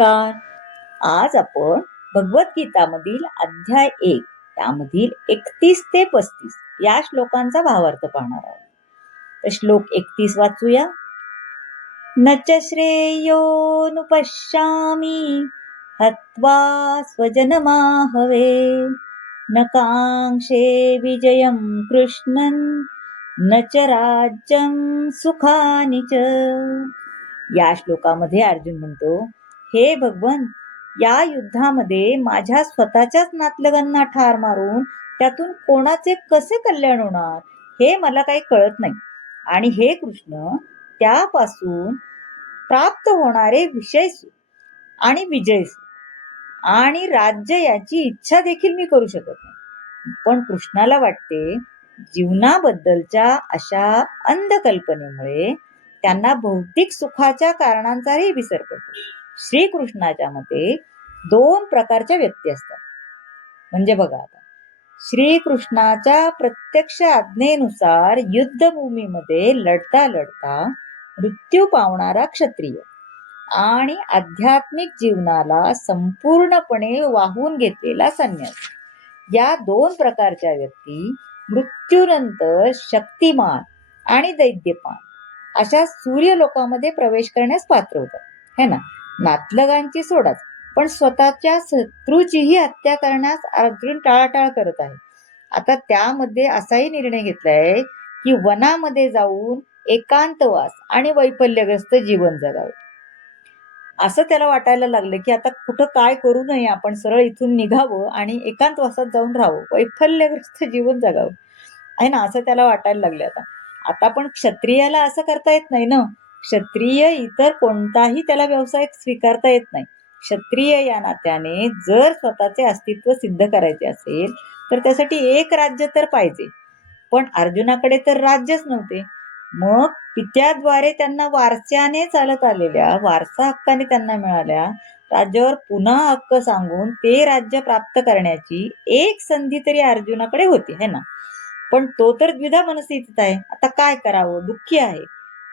नमस्कार. आज आपण भगवद्गीतामधील अध्याय 1 त्यामधील 31 ते 35 या श्लोकांचा भावार्थ पाहणार आहोत. तर श्लोक 31 वाचूया. न च श्रेयोनुपश्यामि हत्वा स्वजनमाहवे न कांक्षे विजयं कृष्णन् न च राज्यं सुखानि च. या श्लोकामध्ये अर्जुन म्हणतो, हे भगवंत, या युद्धामध्ये माझ्या स्वतःच्याच नातलगांना ठार मारून त्यातून कोणाचे कसे कल्याण होणार हे मला काही कळत नाही. आणि हे कृष्ण, त्यापासून प्राप्त होणारे विषय आणि विजय आणि राज्य याची इच्छा देखील मी करू शकत नाही. पण कृष्णाला वाटते जीवनाबद्दलच्या अशा अंध कल्पनेमुळे त्यांना भौतिक सुखाच्या कारणांचाही विसर पडतो. श्रीकृष्णाच्या मते 2 प्रकारच्या व्यक्ती असतात. म्हणजे बघा आता, श्रीकृष्णाच्या प्रत्यक्ष आज्ञेनुसार युद्धभूमीमध्ये लढता लढता मृत्यू पावणारा क्षत्रिय आणि आध्यात्मिक जीवनाला संपूर्णपणे वाहून घेतलेला संन्यासी. या 2 प्रकारच्या व्यक्ती मृत्यूनंतर शक्तिमान आणि दैत्यपान अशा सूर्यलोकामध्ये प्रवेश करण्यास पात्र होतात, है ना. नातलगांची सोडाच, पण स्वतःच्या शत्रूचीही हत्या करण्यास अर्जुन टाळाटाळ करत आहे. आता त्यामध्ये असाही निर्णय घेतलाय की वनामध्ये जाऊन एकांतवास आणि वैफल्यग्रस्त जीवन जगावे. असं त्याला वाटायला लागलं की आता कुठं काय करू नये, आपण सरळ इथून निघावं आणि एकांतवासात जाऊन राहावं, वैफल्यग्रस्त जीवन जगावं, आहे ना. असं त्याला वाटायला लागलं. आता पण क्षत्रियाला असं करता येत नाही ना. क्षत्रिय इतर कोणताही त्याला व्यवसाय स्वीकारता येत नाही. क्षत्रिय या नात्याने जर स्वतःचे अस्तित्व सिद्ध करायचे असेल तर त्यासाठी एक राज्य तर पाहिजे. पण अर्जुनाकडे तर राज्यच नव्हते. मग पित्याद्वारे त्यांना वारशाने चालत आलेल्या वारसा हक्काने त्यांना मिळाल्या राज्यावर पुन्हा हक्क सांगून ते राज्य प्राप्त करण्याची एक संधी तरी अर्जुनाकडे होती, है ना. पण तो तर द्विधा मनस्थितीत आहे. आता काय करावं, दुःखी आहे.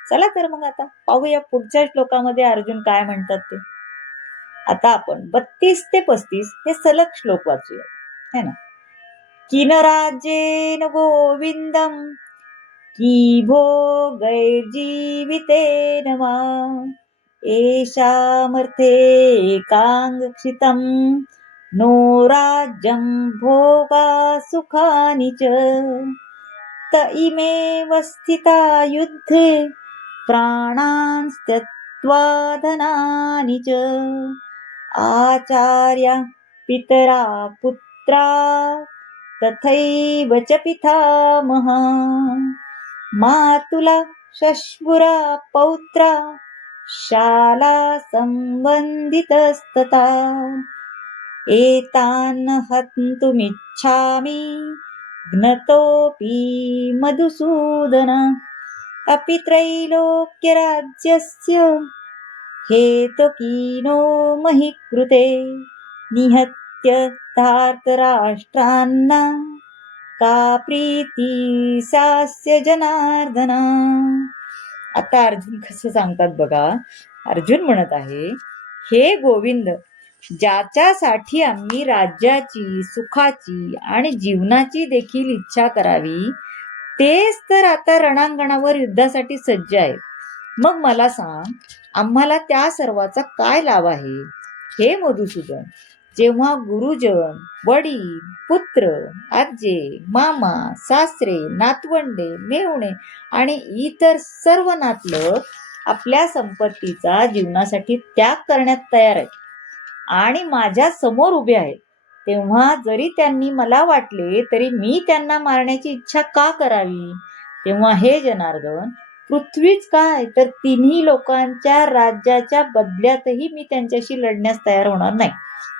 चला तर मग आता पाहूया पुढच्या श्लोकामध्ये अर्जुन काय म्हणतात ते. आता आपण 32 ते 35 हे सलग श्लोक वाचूया, है ना. किन राज्येन गोविंदम की भोगैर्जीवितेन वा येषामर्थे काङ्क्षितं नो राज्यं भोगा सुखानि च त इमेव स्थिता युद्धे प्राणान् त्यक्त्वा धनानि च आचार्या पितरा पुत्रा तथैव च पितामहा मातुला श्वशुरा पौत्रा शाला संबंधितस्तथा एतान् हन्तुमिच्छामि घ्नतोऽपि मधुसूदन अपि त्रैलोक्यराज्यस्य हेतुकीनो महि कृते निहत्य धार्तराष्ट्रान्ना का प्रीती सास्य जनार्दन. आता अर्जुन कसं सांगतात बघा. अर्जुन म्हणत आहे, हे गोविंद, ज्याच्यासाठी आम्ही राज्याची, सुखाची आणि जीवनाची देखील इच्छा करावी तेच तर आता रणांगणावर युद्धासाठी सज्ज आहेत. मग मला सांग, आम्हाला त्या सर्वाचा काय लाभ आहे. हे मधुसूदन, जेव्हा गुरुजन, वडील, पुत्र, आजे, मामा, सासरे, नातवंडे, मेहुणे आणि इतर सर्व नातलग आपल्या संपत्तीचा जीवनासाठी त्याग करण्यात तयार आहेत आणि माझ्या समोर उभे आहेत, तेव्हा जरी त्यांनी मला वाटले तरी मी त्यांना मारण्याची इच्छा का करावी. तेव्हा हे जनार्दन, पृथ्वीच काय तर 3 लोकांच्या राज्याच्या बदल्यातही मी त्यांच्याशी लढण्यास तयार होणार नाही.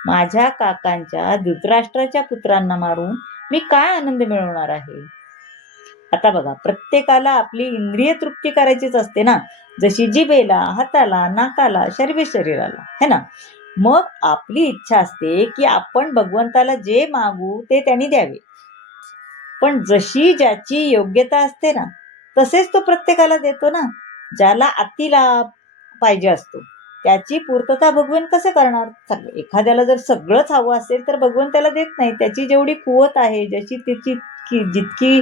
माझ्या काकांच्या धृतराष्ट्राच्या पुत्रांना मारून मी काय आनंद मिळवणार आहे. आता बघा, प्रत्येकाला आपली इंद्रिय तृप्ती करायचीच असते ना, जशी जिभेला, हाताला, नाकाला, शरीराला, है ना. मग आपली इच्छा असते की आपण भगवंताला जे मागू ते त्यांनी द्यावे. पण जशी ज्याची योग्यता असते ना तसेच तो प्रत्येकाला देतो ना. ज्याला अतिलाभ पाहिजे असतो त्याची पूर्तता भगवान कसं करणार? एखाद्याला जर सगळंच हवं असेल तर भगवान त्याला देत नाही. त्याची जेवढी कुवत आहे, ज्याची त्याची जितकी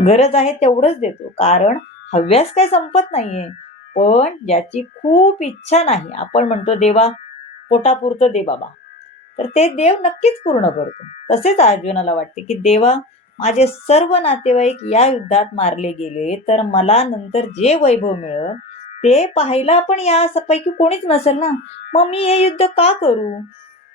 गरज आहे तेवढंच देतो. कारण हव्यास काही संपत नाहीये. पण ज्याची खूप इच्छा नाही, आपण म्हणतो देवा पोटापुरतं दे बाबा, तर ते देव नक्कीच पूर्ण करतो. तसेच अर्जुनाला वाटते की देवा माझे सर्व नातेवाईक या युद्धात मारले गेले तर मला नंतर जे वैभव मिळेल ते पाहायला पण यापैकी कोणीच नसेल ना, मग मी हे युद्ध का करू?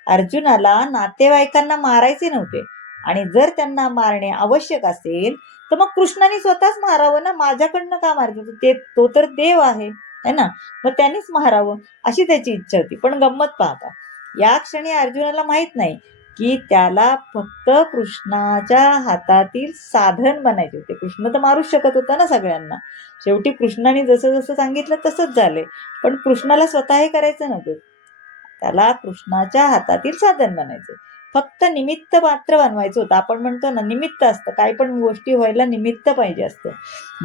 अर्जुनाला नातेवाईकांना मारायचे नव्हते आणि जर त्यांना मारणे आवश्यक असेल तर मग कृष्णाने स्वतःच मारावं ना, माझ्याकडनं का मारतो? तो तर देव आहे ना, मग त्यांनीच मारावं अशी त्याची इच्छा होती. पण गंमत पाहता, या क्षणी अर्जुनाला माहित नाही की त्याला फक्त कृष्णाच्या हातातील साधन बनायचे होते. कृष्ण तर मारूच शकत होता ना सगळ्यांना. शेवटी कृष्णाने जसं जसं सांगितलं तसंच झालंय. पण कृष्णाला स्वतः हे करायचं नव्हतं. त्याला कृष्णाच्या हातातील साधन बनायचं, फक्त निमित्त मात्र बनवायचं होतं. आपण म्हणतो ना, निमित्त असतं, काही पण गोष्टी व्हायला निमित्त पाहिजे असतं.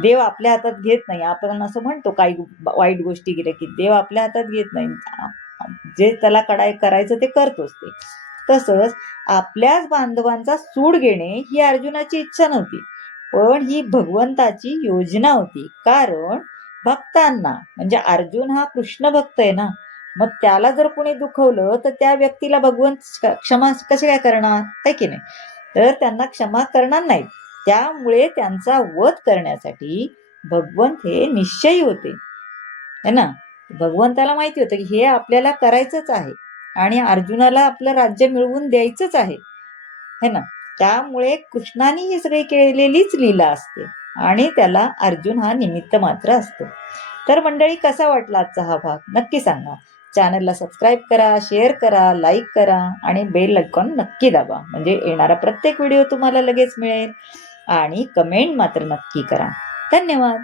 देव आपल्या हातात घेत नाही. आपण असं म्हणतो काही वाईट गोष्टी गेल्या की देव आपल्या हातात घेत नाही, जे त्याला करायचं ते करतोच ते. तसंच आपल्याच बांधवांचा सूड घेणे ही अर्जुनाची इच्छा नव्हती, पण ही भगवंताची योजना होती. कारण भक्तांना, म्हणजे अर्जुन हा कृष्ण भक्त आहे ना, मग त्याला जर कोणी दुखवलं तर त्या व्यक्तीला भगवंत क्षमा कसे काय करणार, आहे की नाही? तर त्यांना क्षमा करणार नाहीत. त्यामुळे त्यांचा वध करण्यासाठी भगवंत हे निश्चयी होते, है ना. भगवंताला माहिती होतं की हे आपल्याला करायचंच आहे आणि अर्जुनाला आपलं राज्य मिळवून द्यायचंच आहे, है ना. त्यामुळे कृष्णाने ही सगळी केलेलीच लीला असते आणि त्याला अर्जुन हा निमित्त मात्र असतो. तर मंडळी, कसा वाटला आजचा हा भाग नक्की सांगा. चॅनलला सबस्क्राईब करा, शेअर करा, लाईक करा आणि बेल आयकॉन नक्की दाबा, म्हणजे येणारा प्रत्येक व्हिडिओ तुम्हाला लगेच मिळेल. आणि कमेंट मात्र नक्की करा. धन्यवाद.